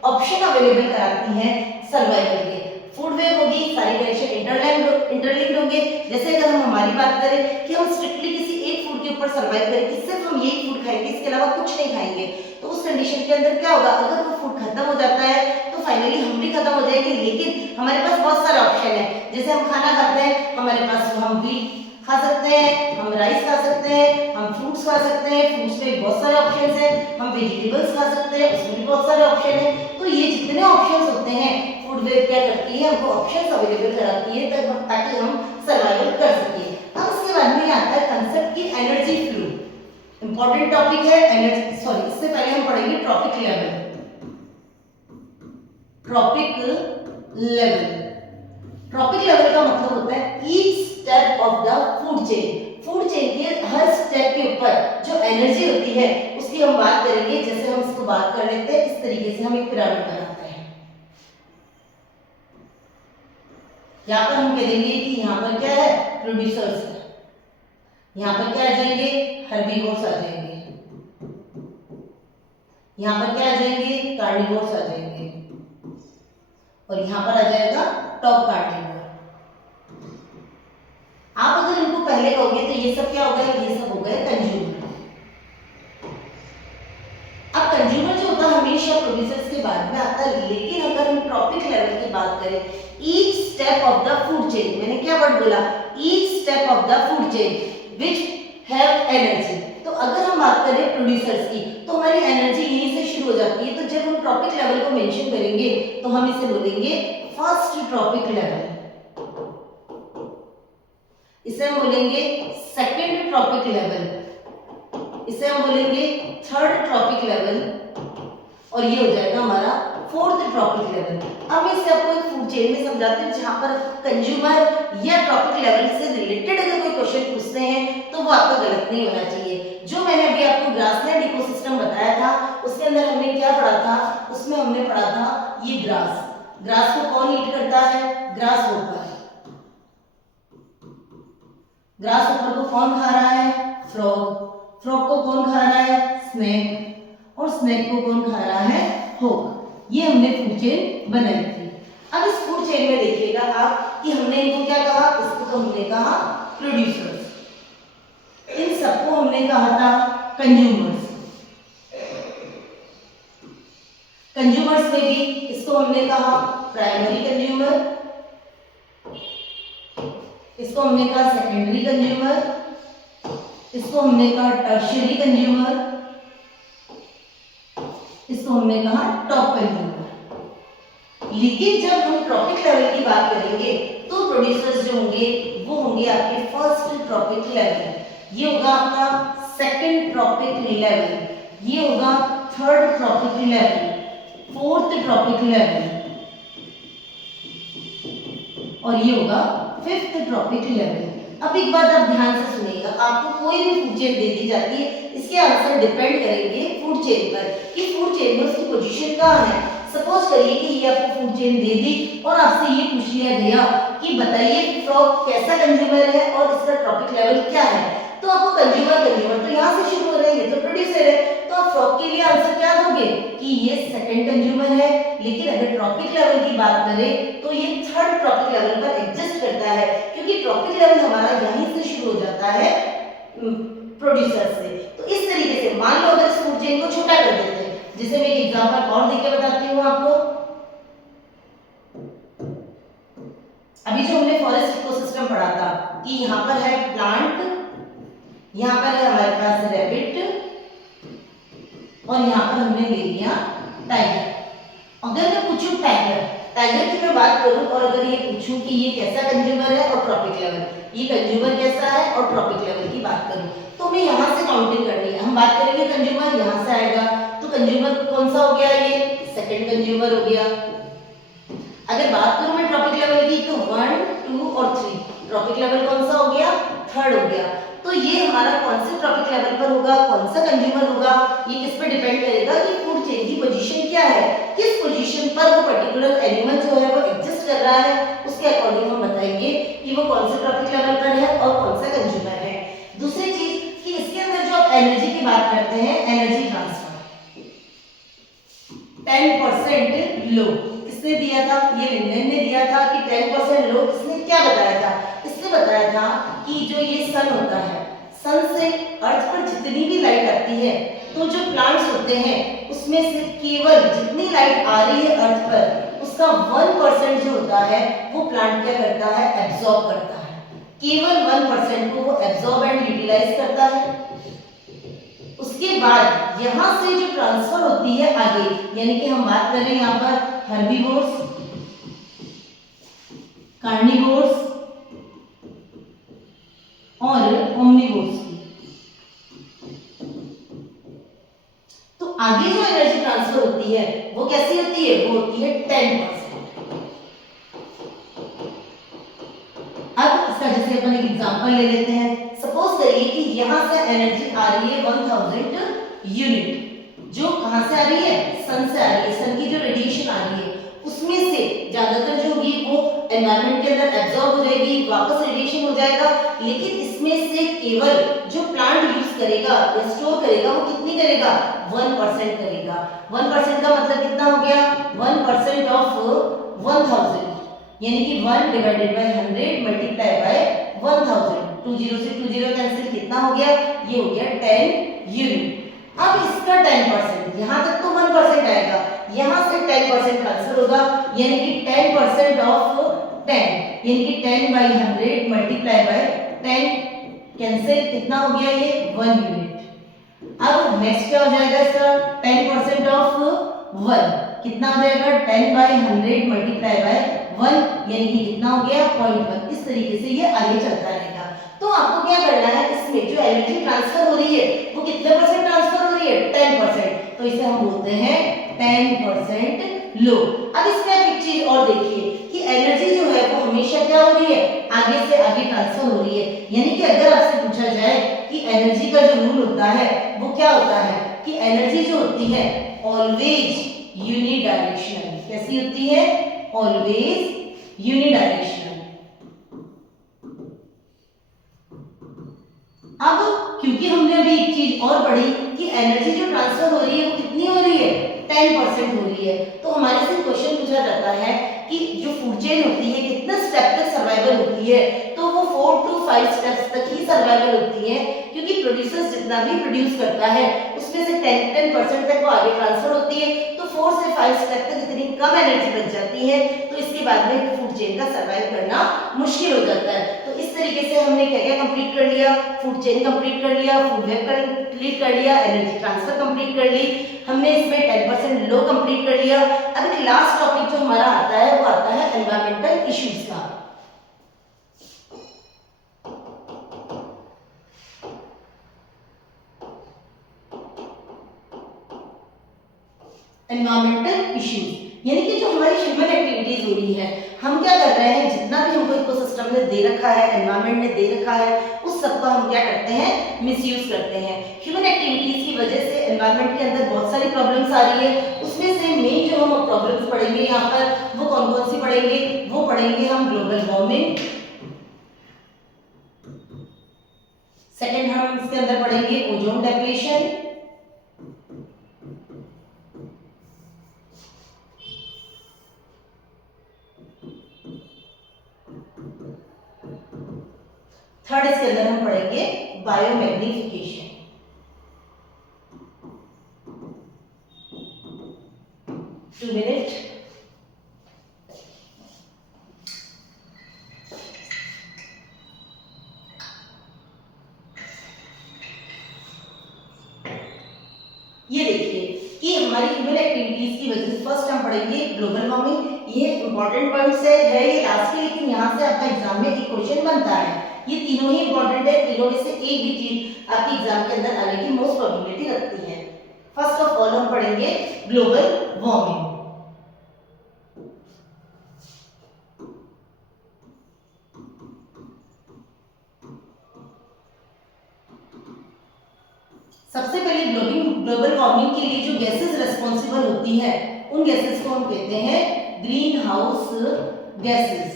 ऑप्शन अवेलेबल कराती है सर्वाइवल के। फूड वेब होगी, सारी कनेक्शन इंटरलिंक्ड होंगे। जैसे अगर हम हमारी बात करें कि हम स्ट्रिक्टली किसी एक फूड के ऊपर सर्वाइव करें कि सिर्फ हम यही फूड खाएंगे, इसके अलावा कुछ नहीं खाएंगे, तो उस कंडीशन के अंदर क्या होगा, अगर वो फूड खत्म हो जाता है तो फाइनली हम भी खत्म हो जाएंगे। लेकिन हमारे पास बहुत सारे ऑप्शन है, जैसे हम खाना खाते हैं, हमारे पास हम व्हीट खा सकते हैं, हम राइस खा सकते हैं, हम फ्रूट्स खा सकते हैं, फ्रूट्स में बहुत सारे ऑप्शंस हैं, हम वेजिटेबल्स खा सकते हैं, उसमें भी बहुत सारे ऑप्शन हैं। तो ये जितने ऑप्शंस होते हैं, फूड वेब क्या करती है, हमको ऑप्शंस अवेलेबल कराती है ताकि हम सर्वाइवल कर सकें। अब इसके बाद में आता है कंसेप्ट की एनर्जी फ्लो, इंपॉर्टेंट टॉपिक है एनर्जी, सॉरी इससे पहले हम पढ़ेंगे trophic level. Trophic level, trophic level का मतलब होता है each step of the food chain. Food chain के हर स्टेप के ऊपर जो एनर्जी होती है उसकी हम बात करेंगे। जैसे हम इसको बात कर लेते हैं, इस तरीके से हम एक पिरामिड बनाते हैं। यहाँ पर हम कह देंगे कि यहाँ पर क्या है, प्रोड्यूसर्स है, यहाँ पर क्या आ जाएंगे, हर्बीवोर्स आ जाएंगे, यहाँ पर क्या आ जाएंगे, कार्निवोर्स आ जाएंगे, और यहाँ पर आ जाएगा टॉप कार्निवोर। आप अगर इनको पहले कहोगे तो ये सब क्या हो गए, ये सब हो गए कंज्यूमर। अब कंज्यूमर जो होता है हमेशा प्रोड्यूसर्स के बाद में आता है। लेकिन अगर हम ट्रॉपिक लेवल की बात करें, each step of the food chain, मैंने क्या वर्ड बोला, each step of the food chain which have energy. तो अगर हम बात करें प्रोड्यूसर्स की तो हमारी एनर्जी यहीं से शुरू हो जाती है। तो जब हम ट्रॉपिक लेवल को मेंशन करेंगे तो हम इसे बोलेंगे फर्स्ट ट्रॉपिक लेवल, इसे हम बोलेंगे सेकंड ट्रॉपिक लेवल, इसे हम बोलेंगे थर्ड ट्रॉपिक लेवल, और ये हो जाएगा हमारा फोर्थ ट्रॉपिक लेवल। अब इससे आपको एक फूड चेन में समझाते हैं जहां पर कंज्यूमर या ट्रॉपिक लेवल से रिलेटेड अगर कोई क्वेश्चन पूछते हैं तो वो आपका गलत नहीं होना चाहिए। जो मैंने अभी आपको ग्रासलैंड इकोसिस्टम बताया था उसके अंदर हमने क्या पढ़ा था, उसमें हमने पढ़ा था ये ग्रास। ग्रास को कौन ईट करता है, ग्रास होपर। ग्रास होपर को कौन खा रहा है, फ्रॉग। फ्रॉग को कौन खा रहा है, स्नेक, और स्नेक को कौन खा रहा है, होक। ये हमने फूड चेन बनाई थी। अब इस फूड चेन में देखिएगा आप कि हमने इनको क्या कहा, इसको तो हमने कहा प्रोड्यूसर्स, इन सबको हमने कहा था कंज्यूमर्स। कंज्यूमर्स में भी इसको हमने कहा प्राइमरी कंज्यूमर, इसको हमने कहा सेकेंडरी कंज्यूमर, इसको हमने कहा टर्शियरी कंज्यूमर, इसको हमने कहा टॉप कंज्यूमर। लेकिन जब हम ट्रॉपिक लेवल की बात करेंगे तो प्रोड्यूसर्स जो होंगे वो होंगे आपके फर्स्ट ट्रॉपिक लेवल, ये होगा आपका सेकंड ट्रॉपिक लेवल, ये होगा third trophic level, fourth trophic level, और ये होगा फिफ्थ ट्रॉपिक लेवल। अब एक बात आप ध्यान से सुनिएगा, आपको कोई भी फूड चेन दे दी जाती है, इसके आंसर डिपेंड करेंगे फूड चेन पर कि फूड चेन में उसकी पोजीशन कहाँ है। सपोज करिए कि ये आपको फूड चेन दे दी और आपसे ये पूछ लिया गया कि बताइए फ्रॉग कैसा कंज्यूमर है और इसका ट्रॉपिक लेवल क्या है, तो आपको कंज्यूमर तो यहाँ से शुरू हो रहे हैं, ये तो प्रोड्यूसर है, तो आप फ्रॉग के लिए आंसर क्या दोगे कि ये सेकंड कंज्यूमर है। लेकिन अगर ट्रॉपिक लेवल की बात करें तो ये थर्ड ट्रॉपिक लेवल पर एग्जिस्ट करता है, क्योंकि ट्रॉपिक लेवल हमारा यहीं से शुरू हो जाता है प्रोड्यूसर से। तो इस तरीके से मान लो अगर इस फूड चेन को छोटा कर देते हैं, जिसे मैं एक एग्जांपल और देके बताती हूँ आपको। अभी जो हमने फॉरेस्ट इकोसिस्टम पढ़ा था कि यहाँ पर है प्लांट यहाँ पर है हमारे पास रैबिट और यहाँ पर हमने ले लिया टाइगर। अगर मैं पूछूं टाइगर की मैं बात करूं और अगर ये पूछूं कि ये कैसा कंज्यूमर है और ट्रॉपिक लेवल, ये कंज्यूमर कैसा है और ट्रॉपिक लेवल की बात करूं तो मैं यहाँ से काउंटिंग करनी है। हम बात करेंगे कंज्यूमर यहाँ से आएगा, तो कंज्यूमर कौन सा हो गया, ये सेकंड कंज्यूमर हो गया। अगर बात करूं मैं ट्रॉपिक लेवल की तो 1, 2 और 3, ट्रॉपिक लेवल कौन सा हो गया, थर्ड हो गया। तो ये हमारा कौन से ट्रॉपिक लेवल पर होगा, कौन सा कंज्यूमर होगा, ये किस पे डिपेंड करेगा कि फूड चेन की पोजीशन क्या है, किस पोजीशन पर वो पर्टिकुलर एनिमल जो है वो एग्जिस्ट कर रहा है, उसके अकॉर्डिंग हम बताएंगे कि वो कौन से ट्रॉपिक लेवल पर है और कौन सा कंज्यूमर है। दूसरी चीज कि इसके अंदर जो आप एनर्जी की बात करते हैं, एनर्जी ट्रांसफर 10% लो किसने दिया था, ये लिंडन ने दिया था कि 10% लो। इसने क्या बताया था, इसने बताया था कि जो ये सन होता है, सन से अर्थ पर जितनी भी लाइट आती है तो जो प्लांट्स होते हैं उसमें से केवल जितनी लाइट आ रही है अर्थ पर उसका 1% जो होता है वो प्लांट क्या करता है, एब्जॉर्ब करता है। केवल 1% को वो एब्जॉर्ब एंड यूटिलाइज करता है। उसके बाद यहां से जो ट्रांसफर होती है आगे, यानी कि हम बात करें यहां पर हर्बीवोर्स, कार्निवोर्स और ओमनिवोर्स की, तो आगे जो एनर्जी ट्रांसफर होती है वो कैसी होती है, वो होती है 10%। अब इसका जैसे अपन एक एग्जांपल ले लेते हैं। सपोज करिए कि यहां से एनर्जी आ रही है 1000 यूनिट, जो कहां से आ रही है, सन से आ रही है। सन की जो रेडिएशन आ रही है उसमें से ज्यादातर जो होगी वो एनवायरनमेंट के अंदर एब्जॉर्ब हो जाएगी, वापस रेडिएशन हो जाएगा। लेकिन इसमें से केवल जो प्लांट यूज करेगा या स्टोर करेगा वो कितनी करेगा, 1% करेगा। 1% का मतलब कितना हो गया, 1% ऑफ 1000, यानी कि 1 डिवाइडेड बाय 100 मल्टीप्लाई बाय 1000। 20 से 20 कैंसिल, कितना हो गया, ये हो गया 10 यूनिट। अब इसका 10%, यहां तक तो 1% आएगा, यहां से 10% ट्रांसफर होगा, यानी कि 10% ऑफ 10, यानी कि 10 बाई 100 मल्टीप्लाई बाय 10 कैंसिल, कितना हो गया, ये 1 यूनिट। अब नेक्स्ट क्या हो जाएगा इसका, 10% ऑफ 1 कितना हो जाएगा, 10 बाई 100 मल्टीप्लाई बाय 1, यानी कि कितना हो गया, 0.1। इस तरीके से ये आगे चलता रहेगा। तो आपको क्या करना है, इसमें जो एनर्जी ट्रांसफर हो रही है वो कितने परसेंट ट्रांसफर हो रही है, 10%। तो इसे हम बोलते हैं 10% लो। अब इसमें आप एक चीज और देखिए कि एनर्जी जो है वो हमेशा क्या हो रही है, आगे से आगे ट्रांसफर हो रही है। यानी कि अगर आपसे पूछा जाए कि एनर्जी का जो रूल होता है वो क्या होता है, कि एनर्जी जो होती है ऑलवेज यूनिडायरेक्शनल, कैसी होती है, ऑलवेज यूनिडायरेक्शनल। अब क्योंकि हमने अभी एक चीज और पढ़ी कि एनर्जी जो ट्रांसफर हो रही है वो कितनी हो रही है, 10% हो रही है, तो हमारे से क्वेश्चन पूछा जाता है कि जो फूड चेन होती है कितने स्टेप तक सर्वाइवल होती है, तो वो 4 to 5 स्टेप्स तक ही सर्वाइवल होती है। क्योंकि प्रोड्यूसर जितना भी प्रोड्यूस करता है उसमें से 10% तक वो आगे ट्रांसफर होती है, तो 4 से 5 स्टेप तक इतनी कम एनर्जी बच जाती है, तो इसके बाद में फूड चेन का सर्वाइव करना मुश्किल हो जाता है। तो इस तरीके से हमने क्या क्या कंप्लीट कर लिया, फूड चेन कंप्लीट कर लिया, फूड वेब कंप्लीट कर लिया, एनर्जी ट्रांसफर कंप्लीट कर ली, हमने इसमें 10% लो कंप्लीट कर लिया। अब एक लास्ट टॉपिक जो हमारा आता है वो आता है एनवायरमेंटल इश्यूज का। एनवायरमेंटल इश्यूज यानी कि जो हमारी ह्यूमन एक्टिविटीज हो रही है, हम क्या कर रहे हैं, जितना भी हमको इकोसिस्टम ने दे रखा है, एनवायरनमेंट ने दे रखा है, उस सब का हम क्या करते हैं, मिसयूज करते हैं। ह्यूमन एक्टिविटीज की वजह से एनवायरनमेंट के अंदर बहुत सारी प्रॉब्लम्स आ रही है। उसमें से मेन जो हम प्रॉब्लम्स पढ़ेंगे यहाँ पर वो कौन कौन सी पढ़ेंगे, वो पढ़ेंगे हम ग्लोबल वार्मिंग। सेकेंड हम इसके अंदर पढ़ेंगे ओजोन डेप्लेशन। थर्ड इसके अंदर हम पढ़ेंगे बायोमैग्निफिकेशन। To minute. ये देखिए कि हमारी ह्यूमन एक्टिविटीज की वजह से फर्स्ट हम पढ़ेंगे ग्लोबल वार्मिंग। ये इंपॉर्टेंट पॉइंट्स है ये लास्ट के, लेकिन यहाँ से आपका एग्जाम में एक क्वेश्चन बनता है। ये तीनों ही इंपॉर्टेंट है, तीनों में से एक भी चीज आपकी एग्जाम के अंदर आने की मोस्ट प्रोबेबिलिटी रखती है। फर्स्ट ऑफ ऑल हम पढ़ेंगे ग्लोबल वार्मिंग। सबसे पहले ग्लोबल वार्मिंग के लिए जो गैसेस रिस्पॉन्सिबल होती है उन गैसेस को हम कहते हैं ग्रीन हाउस गैसेस।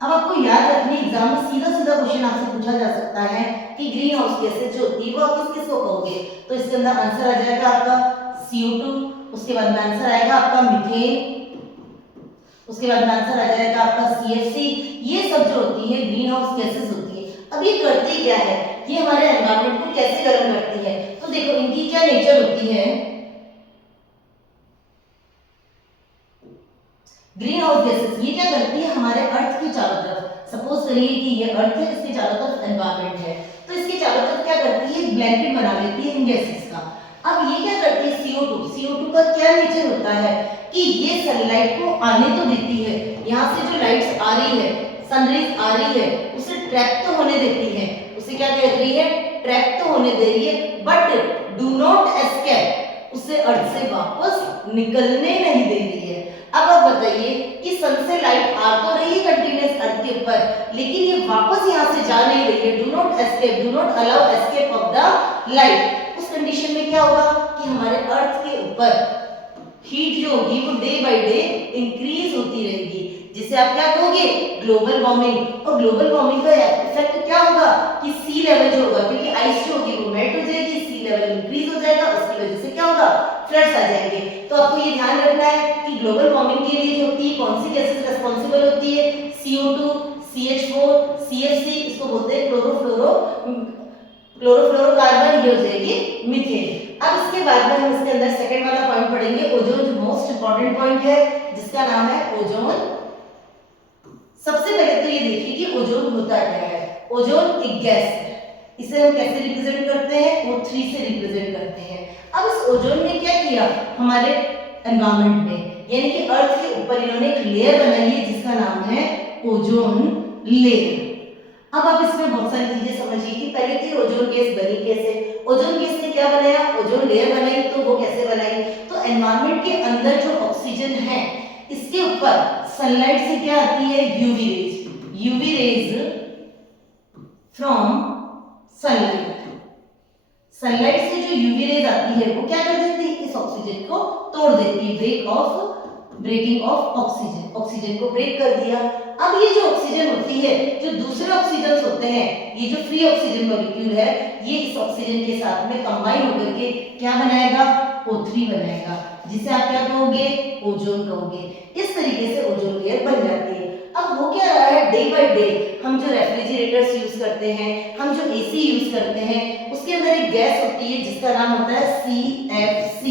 अब आपको याद रखनी, एग्जाम में सीधा सीधा क्वेश्चन आपसे पूछा जा सकता है कि ग्रीन हाउस गैसेस जो होती है वो आप किस किस को कहोगे, तो इसके अंदर आंसर आ जाएगा आपका CO2, उसके बाद में आंसर आएगा आपका मीथेन, उसके बाद में आंसर आ जाएगा आपका CFC। ये सब जो होती है ग्रीन हाउस गैसेस होती है। अब ये करती क्या है, ये हमारे एनवायरनमेंट को कैसे गर्म करती है, तो देखो इनकी क्या नेचर होती है। ग्रीन हाउस गैसेस ये क्या करती है, हमारे अर्थ के चारों तरफ, सपोज करिए कि ये अर्थ है, इसके चारों तरफ एनवायरनमेंट है, तो इसके चारों तरफ क्या करती है, ब्लैंकेट बना लेती है इन गैसेस का। अब ये क्या करती है, CO2 का क्या नेचर होता है कि ये सनलाइट को आने तो देती है, यहाँ से जो लाइट्स आ रही है, सनरेज आ रही है, उसे ट्रैप तो होने देती है, उसे क्या कर रही है, ट्रैप तो होने दे रही है, बट डू नॉट एस्केप, उसे अर्थ से वापस निकलने नहीं दे रही है। अब आप बताइए कि सन से लाइट आ तो रही है कंटिन्यूअस अर्थ के ऊपर, लेकिन ये वापस यहाँ से जा नहीं रही है, do not escape, do not allow escape of the light. उस कंडीशन में क्या होगा कि हमारे अर्थ के ऊपर हीट जो होगी वो डे बाय डे इंक्रीज होती रहेगी, जिसे आप क्या कहोगे, ग्लोबल वार्मिंग। और ग्लोबल वार्मिंग का इफेक्ट क्या होगा कि सी लेवल जो होगा, क्योंकि आइस जो होगी वो मेल्ट हो जाएगी, सी लेवल इंक्रीज हो जाएगा, उसकी वजह से क्या होगा, फ्लड्स आ जाएंगे। तो आपको ये ध्यान रखना है कि ग्लोबल वार्मिंग के लिए जो होती है कौन सी गैसेस रिस्पांसिबल होती है, CO2, CH4, CFC, इसको बोलते हैं क्लोरोफ्लोरोकार्बन, ये हो जाएगी मीथेन। अब इसके बाद में हम इसके अंदर सेकंड वाला पॉइंट पढ़ेंगे, ओजोन, जो मोस्ट इंपॉर्टेंट पॉइंट है जिसका नाम है ओजोन। सबसे पहले तो ये देखिए कि ओजोन होता क्या है। ओजोन एक गैस है, इसे हम कैसे रिप्रेजेंट करते हैं, O3 से रिप्रेजेंट करते हैं। अब इस ओजोन ने क्या किया हमारे एनवायरनमेंट में, यानी कि अर्थ के ऊपर इन्होंने एक लेयर बनाई है जिसका नाम है ओजोन लेयर। अब आप इसमें बहुत सारी चीजें समझिए कि पहले की ओजोन गैस बनी कैसे, ओजोन गैस ने क्या बनाया, ओजोन लेयर बनाई, तो वो कैसे बनाई, तो एनवायरनमेंट के अंदर जो ऑक्सीजन है इसके ऊपर सनलाइट से क्या आती है, UV rays from sunlight. Sunlight से जो यूवी रेज आती है वो क्या कर देती है, इस ऑक्सीजन को तोड़ देती है, ब्रेकिंग ऑफ ऑक्सीजन को ब्रेक कर दिया। अब ये जो ऑक्सीजन होती है, जो दूसरे ऑक्सीजन होते हैं, ये जो फ्री ऑक्सीजन मॉलिक्यूल है, ये इस ऑक्सीजन के साथ में कंबाइन होकर के क्या बनाएगा, O3 बनाएगा, जिसे आप क्या कहोगे, ओजोन कहोगे। इस तरीके से ओजोन लेयर बन जाती है। अब हो क्या रहा है, डे बाय डे हम जो रेफ्रिजरेटर्स यूज करते हैं, हम जो AC यूज करते हैं, उसके अंदर एक गैस होती है जिसका नाम होता है CFC,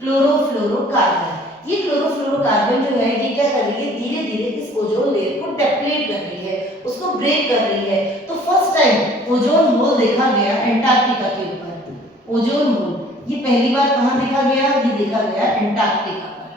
क्लोरोफ्लोरोकार्बन। ये क्लोरोफ्लोरोकार्बन जो है ये क्या कर रही है, धीरे धीरे इस ओजोन लेयर को डेप्लेट कर रही है, उसको ब्रेक कर रही है। तो फर्स्ट टाइम ओजोन होल देखा गया एंटार्क्टिका के ऊपर। ओजोन होल ये पहली बार कहां देखा गया, ये देखा गया एंटार्क्टिका पर।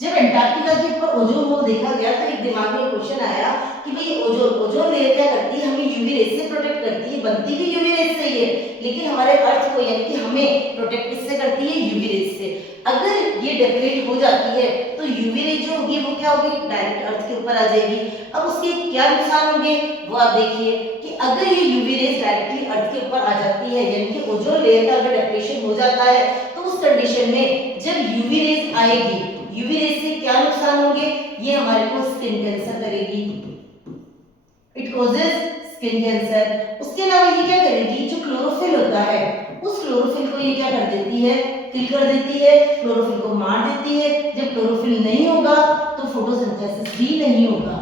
जब एंटार्क्टिका के ऊपर ओजोन होल देखा गया तो एक दिमाग में क्वेश्चन आया कि भाई ओजोन लेयर क्या करती है, हमें यूवी रेज से प्रोटेक्ट करती है, बनती भी यूवी रेज से ही है, लेकिन हमारे अर्थ को यानी कि हमें प्रोटेक्ट किससे करती है, यूवी रेज से। अगर ये डेप्लेट हो जाती है तो यूवी रेज जो होगी वो क्या होगी, डायरेक्ट अर्थ के ऊपर आ जाएगी। अब उसके क्या नुकसान होंगे वो आप देखिए कि अगर ये यूवी रेज डायरेक्टली अर्थ के ऊपर आ जाती है, यानी कि ओजोन लेयर का अगर डेप्लेशन हो जाता है, तो उस कंडीशन में जब यूवी रेज आएगी, यूवी रेज से क्या नुकसान होंगे, ये हमारे को स्किन कैंसर करेगी, इट कॉजेस स्किन कैंसर। उसके अलावा ये क्या करेगी, जो क्लोरोफिल होता है उस क्लोरोफिल को ये क्या कर देती है, किल कर देती है, क्लोरोफिल को मार देती है। जब क्लोरोफिल नहीं होगा तो फोटोसिंथेसिस भी नहीं होगा,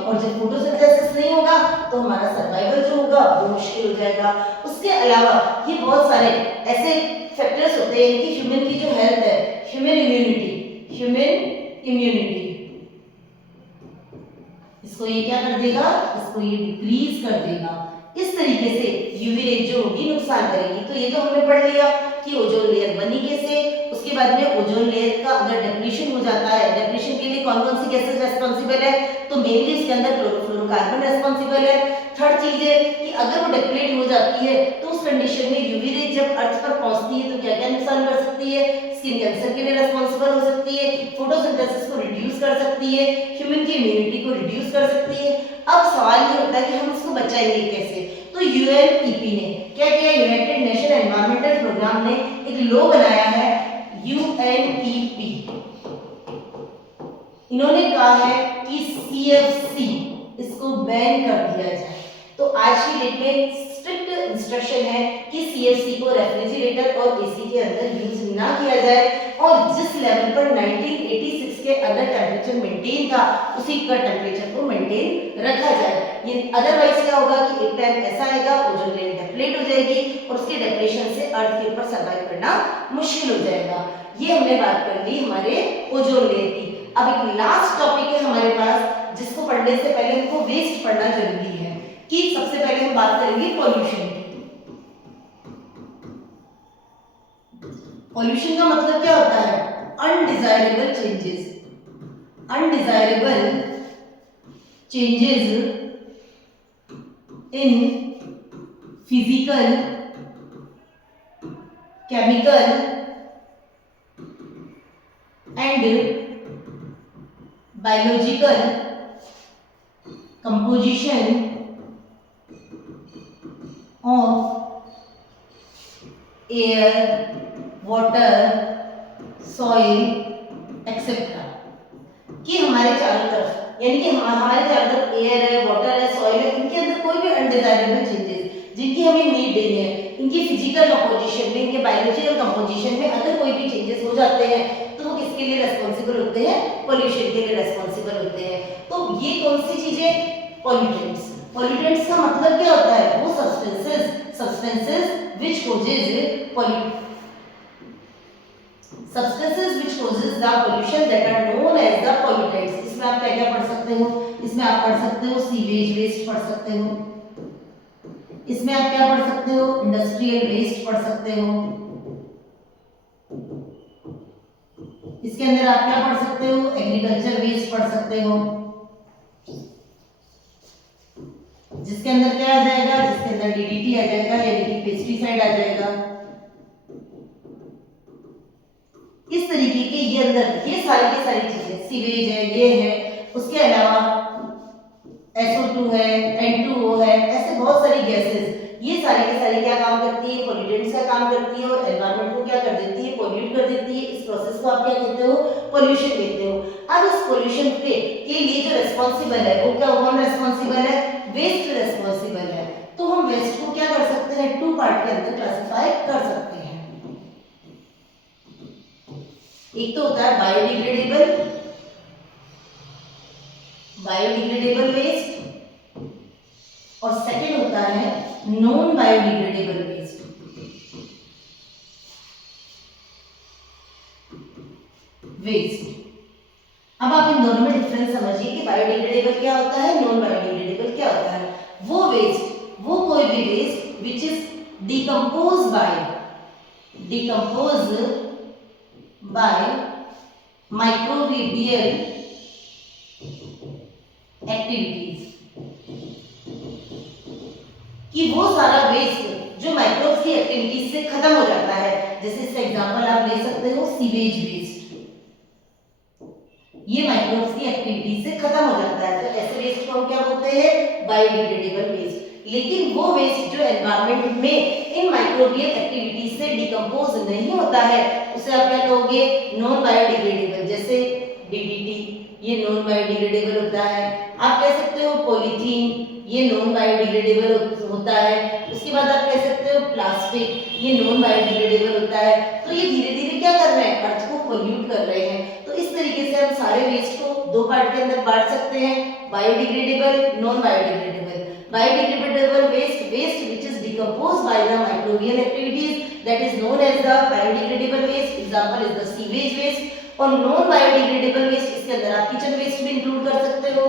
और जब फोटोसिंथेसिस नहीं होगा तो हमारा सर्वाइवल जो होगा वो मुश्किल हो जाएगा। उसके अलावा ये बहुत सारे ऐसे फैक्टर्स होते हैं कि ह्यूमन की जो हेल्थ है, ह्यूमन इम्यूनिटी इसको ये क्या कर देगा, इसको ये डिक्रीज कर देगा। इस तरीके से यूवी रेज जो होगी नुकसान करेगी। तो ये तो हमने पढ़ लिया कि ओजोन लेयर बनी कैसे। उसके बाद में ओजोन लेयर का अगर डिप्लीशन हो जाता है, डिप्लीशन के लिए कौन कौन सी गैसेस रेस्पॉन्सिबल है, तो मेनली इसके अंदर क्लोरोफ्लोरोकार्बन रेस्पॉन्सिबल है। थर्ड चीज है कि अगर वो डिप्लीट हो जाती है तो उस कंडीशन में यूवी रेज जब अर्थ पर पहुंचती है तो क्या क्या नुकसान कर सकती है, स्किन कैंसर के लिए रेस्पॉन्सिबल हो सकती है, फोटोसिंथेसिस को रिड्यूस कर सकती है, ह्यूमन की इम्यूनिटी को रिड्यूस कर सकती है। अब सवाल ये होता है कि हम इसको बचाएंगे कैसे। तो यूएनईपी ने क्या किया, यूनाइटेड नेशन एनवायरमेंटल प्रोग्राम ने एक लॉ बनाया है यूएनईपी। इन्होंने कहा है कि सीएफसी इसको बैन कर दिया जाए। तो आज की डेट में स्ट्रिक्ट इंस्ट्रक्शन है कि सीएफसी को रेफ्रिजरेटर और एसी के अंदर यूज ना किया जाए, और जिस लेवल पर 1986 के अंदर टेम्परेचर मेंटेन था उसी का टेम्परेचर को मेंटेन रखा जाए। ये अदरवाइज क्या होगा कि एक टाइम ऐसा आएगा ओजोन लेयर डिप्लीट हो जाएगी और उसके डिप्लीशन से अर्थ के ऊपर सर्वाइव करना मुश्किल हो जाएगा। ये हमने बात कर ली हमारे ओजोन लेयर की। अब एक लास्ट टॉपिक है हमारे पास जिसको पढ़ने से पहले हमको वेस्ट पढ़ना जरूरी है, कि सबसे पहले हम बात करेंगे पॉल्यूशन की। पॉल्यूशन का मतलब क्या होता है, undesirable changes, undesirable changes in physical, chemical and biological composition of air, water, soil, etc. कि हमारे चारों तरफ, यानी कि हमारे चारों तरफ एयर है, वाटर है, सॉइल है, इनके अंदर कोई भी अनडिजायरेबल चेंजेस जिनकी हमें नीड नहीं है, इनकी फिजिकल कंपोजिशन में, इनके बायोलॉजिकल कंपोजिशन में अगर कोई भी चेंजेस हो जाते हैं तो वो किसके लिए रेस्पॉन्सिबल होते हैं, पॉल्यूशन के लिए रेस्पॉन्सिबल होते हैं। तो ये कौन सी चीजें, पॉल्यूटेंट्स। पॉल्यूटेंट्स का मतलब क्या होता है, वो substances which causes the pollution that are known as the pollutants। इसमें आप क्या क्या पढ़ सकते हो, इसमें आप पढ़ सकते हो सीवेज वेस्ट पढ़ सकते हो, इसमें आप क्या पढ़ सकते हो, इंडस्ट्रियल वेस्ट पढ़ सकते हो, इसके अंदर आप क्या पढ़ सकते हो, एग्रीकल्चर वेस्ट पढ़ सकते हो, जिसके अंदर क्या आ जाएगा, जिसके अंदर डीडीटी आ जाएगा यानी कि पेस्टिसाइड आ जाएगा। इस तरीके के ये अंदर ये सारी की सारी चीजें, सीवेज है, ये है, उसके अलावा SO2 है, N2O है, ऐसे बहुत सारी गैसेस, ये सारी की सारी क्या काम करती है, पॉल्यूटेंट्स का काम करती है और एनवायरनमेंट को क्या कर देती है, पॉल्यूट कर देती है। इस प्रोसेस को आप क्या कहते हो, पॉल्यूशन कहते हो। अब इस पॉल्यूशन के लिए जो रेस्पॉन्सिबल है वो क्या, कौन रेस्पॉन्सिबल है, वेस्ट रेस्पॉन्सिबल है। तो हम वेस्ट को क्या कर सकते हैं, 2 पार्ट के अंदर क्लासिफाई कर सकते हैं। एक तो होता है बायोडिग्रेडेबल वेस्ट और सेकंड होता है नॉन बायोडिग्रेडेबल वेस्ट। अब आप इन दोनों में डिफरेंस समझिए कि बायोडिग्रेडेबल क्या होता है, नॉन बायोडिग्रेडेबल क्या होता है। वो वेस्ट, वो कोई भी waste which is decompose by microbial activities, कि वो सारा वेस्ट जो माइक्रोब्स की एक्टिविटीज से खत्म हो जाता है। जैसे इसका एग्जांपल आप ले सकते हो सीवेज वेस्ट, ये माइक्रोब्स की एक्टिविटीज से खत्म हो जाता है। तो ऐसे वेस्ट को हम क्या बोलते हैं, बायोडिग्रेडेबल वेस्ट। लेकिन वो वेस्ट जो एनवायरनमेंट में इन माइक्रोबियल एक्टिविटीज से डिकम्पोज नहीं होता है उसे आप क्या कहोगे, नॉन बायोडिग्रेडेबल। जैसे डीडीटी, ये नॉन बायोडिग्रेडेबल होता है। आप कह सकते हो पॉलीथीन, ये नॉन बायोडिग्रेडेबल होता है। उसके बाद आप कह सकते हो प्लास्टिक, ये नॉन बायोडिग्रेडेबल होता है। तो ये धीरे धीरे क्या कर रहे हैं, अर्थ को पोल्यूट कर रहे हैं। तो इस तरीके से हम सारे वेस्ट को 2 पार्ट के अंदर बांट सकते हैं, biodegradable, non biodegradable. Biodegradable waste which is decomposed by the microbial activities, that is known as the biodegradable waste. Example is the sewage waste. और नॉन बायोडिग्रेडेबल वेस्ट, इसके अंदर आप किचन वेस्ट भी इंक्लूड कर सकते हो।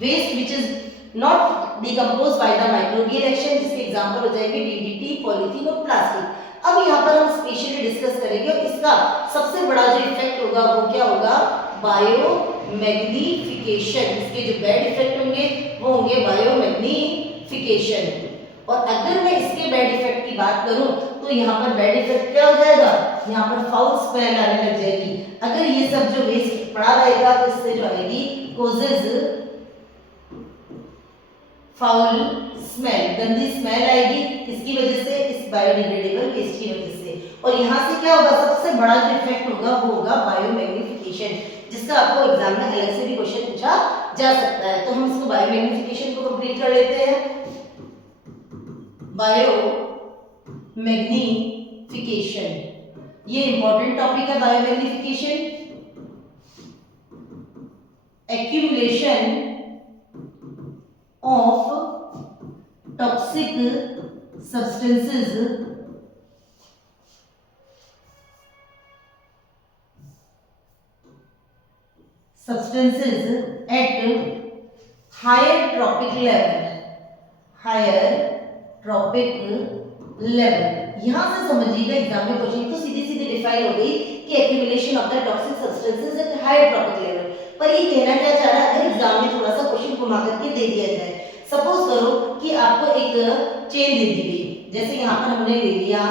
Waste which is not decompose by the microbial action, जिसके example हो जाएंगे डीडीटी, पॉलीथीन और प्लास्टिक। अब यहाँ पर हम स्पेशली डिस्कस करेंगे और इसका सबसे बड़ा जो इफेक्ट होगा वो क्या होगा, बायोमैग्निफिकेशन। इसके जो बैड इफेक्ट होंगे वो होंगे बायोमैग्निफिकेशन। और अगर मैं इसके बैड इफेक्ट की बात करूं तो यहाँ पर बैड इफेक्ट क्या हो जाएगा, यहाँ पर फाउल स्मेल आने लग जाएगी। अगर ये सब जो वेस्ट पड़ा रहेगा तो इससे जो आएगी कोजेज फाउल स्मेल, गंदी स्मेल आएगी। किसकी वजह से, इस बायोडिग्रेडेबल वेस्ट की वजह से। और यहाँ से क्या होगा, सबसे बड़ा जो इफेक्ट होगा वो होगा बायोमैग्निफिकेशन, जिसका आपको एग्जाम में अलग से भी क्वेश्चन पूछा जा सकता है। तो हम इसको बायोमैग्निफिकेशन को कंप्लीट कर लेते हैं। बायोमैग्निफिकेशन, ये इंपॉर्टेंट टॉपिक है biomagnification. Accumulation of toxic substances at higher trophic level। यहां से समझिएगा एग्जाम में क्वेश्चन तो सीधी सीधी डिफाइन हो गई कि accumulation of the toxic substances at higher trophic level. पर ये कहना क्या चाह रहा है, अगर एग्जाम में थोड़ा सा क्वेश्चन घुमा करके दे दिया जाए, सपोज करो कि आपको एक चेन दे दी गई, जैसे यहाँ पर हमने ले लिया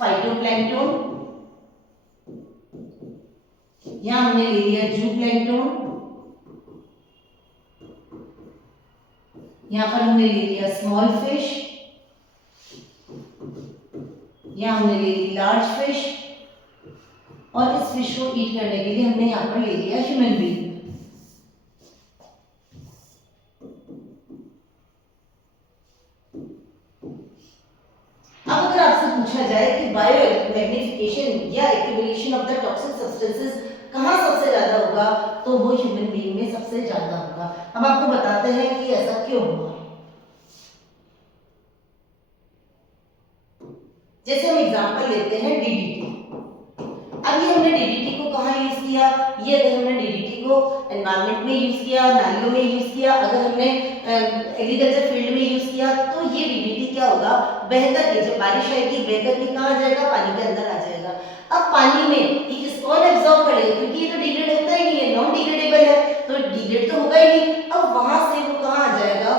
फाइटोप्लैंक्टन, यहाँ हमने ले लिया जूप्लैंक्टन, यहाँ पर हमने ले लिया स्मॉल फिश, यहाँ हमने ले ली लार्ज फिश, और इस फिश को ईट करने के लिए हमने यहाँ पर ले लिया ह्यूमन बीइंग। अब अगर आपसे पूछा जाए कि बायोमैग्निफिकेशन या accumulation of the toxic substances कहाँ सबसे ज्यादा होगा, तो वो ह्यूमन बीइंग में सबसे ज्यादा होगा। हम आपको बताते हैं कि ऐसा क्यों होगा। जैसे हम एग्जांपल लेते हैं डीडीटी। अब ये हमने डीडीटी को कहाँ यूज किया, ये अगर हमने डीडीटी को एनवायरनमेंट में यूज किया, नालियों में यूज किया, अगर हमने एग्रीकल्चर फील्ड में यूज किया, तो ये डीडीटी क्या होगा, बहकर के, जब बारिश आएगी बहकर के कहाँ आ जाएगा, पानी के अंदर आ जाएगा। अब पानी में ये किसको एब्जॉर्ब करेगा, क्योंकि ये तो डिग्रेड होता ही नहीं है, नॉन डिग्रेडेबल है, तो डिग्रेड तो होगा ही नहीं। अब वहां से वो कहाँ आ जाएगा,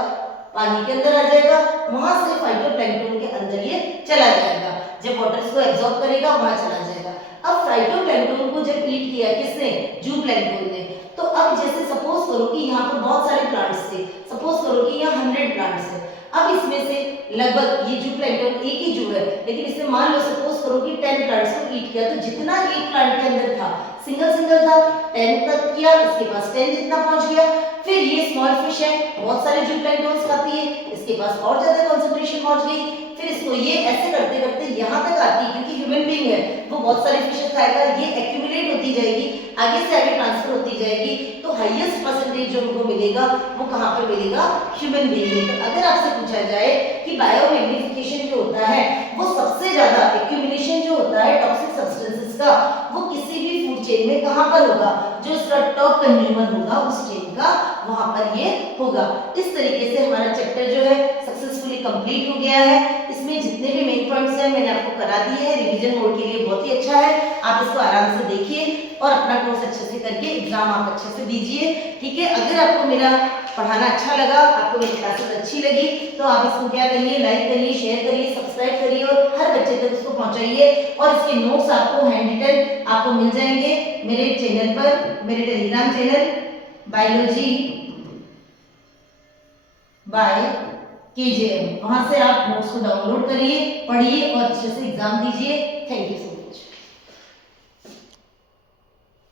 पानी के अंदर आ जाएगा, वहां से फाइटोप्लैंक्टन के अंदर ये चला जाएगा। जब वाटर को एब्जॉर्ब करेगा वहां चला जाएगा। अब फाइटोप्लैंक्टन को जब ईट किया किसने, जूप्लैंक्टन ने, तो अब जैसे सपोज करो कि यहाँ पर बहुत सारे प्लांट्स थे, सपोज करो कि यहाँ 100 प्लांट्स है। अब इसमें से लगभग ये जूप्लैंक्टन एक ही जू है, लेकिन इसमें मान लो सपोज करो कि 10 प्लांट्स को ईट किया, तो जितना एक प्लांट के अंदर था सिंगल था, 10 तक किया, इसके पास 10 जितना पहुंच गया। फिर ये स्मॉल फिश है, बहुत सारे जूप्लैंक्टन खाती है, इसके पास और ज्यादा कंसंट्रेशन पहुंच गई। फिर इसको ये ऐसे करते करते यहाँ तक आती है, क्योंकि ह्यूमन बीइंग है वो बहुत सारे फिशेस खाएगा, ये एक्यूमुलेट होती जाएगी, आगे से आगे ट्रांसफर होती जाएगी, तो हाईएस्ट परसेंटेज जो उनको मिलेगा वो कहाँ पर मिलेगा, ह्यूमन बीइंग में। अगर आपसे पूछा जाए कि बायोमैग्निफिकेशन जो होता है वो सबसे ज्यादा एक्यूमुलेशन जो होता है टॉक्सिक सब्सटेंसेस का, वो किसी भी फूड चेन में कहाँ पर होगा, जो इसका टॉप कंज्यूमर होगा उस चेन का, वहां पर ये होगा। इस तरीके से हमारा चैप्टर जो है सक्सेसफुली कंप्लीट हो गया है। इसमें जितने भी मेन पॉइंट्स हैं मैंने आपको करा दिए हैं, रिवीजन मोड के लिए बहुत ही अच्छा है। आप इसको आराम से देखिए और अपना कोर्स अच्छे से करके एग्जाम आप अच्छे से दीजिए, ठीक है। अगर आपको मेरा पढ़ाना अच्छा लगा, आपको मेरी क्लासेस अच्छी लगी, तो आप इसको क्या करिए, लाइक करिए, शेयर करिए, सब्सक्राइब करिए और हर बच्चे तक इसको पहुंचाइए। और इसके नोट्स आपको हैंड रिटन आपको मिल जाएंगे मेरे चैनल पर, मेरे Telegram channel biology by KJM, वहां से आप नोट्स को डाउनलोड करिए, पढ़िए और अच्छे से एग्जाम दीजिए। Thank you.